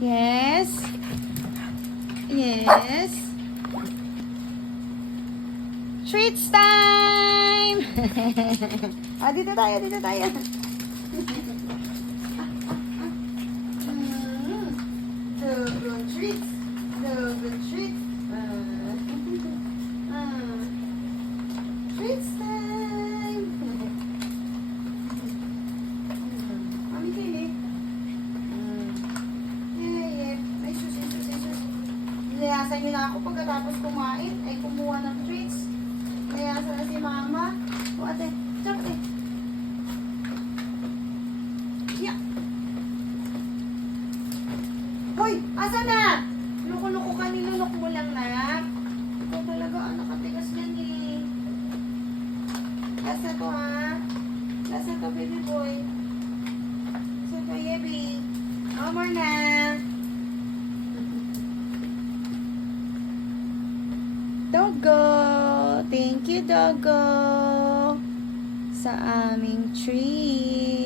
Yes. Yes. Treats time! ah, dito tayo, dito tayo. Mm. Double treats. Double treats. Ah. Ah. Treats time! Mami kayo eh. Mm. Yeah, yeah. Ay, sus, ay, sus, ay, sus. Nilayasan niyo na ako pagkatapos kumain ay kumuha ng treats. Nilayasan na si mama. O ate, chak ate. Yeah. Hoy, asa na? Loko-loko ka, nilolok mo lang na. Ikaw talaga, ah, nakatigas yan eh. Lasa to ha? Lasa to, baby boy. Lasa to, Yebi. No more na. Thank you, Doggo! Sa aming treat.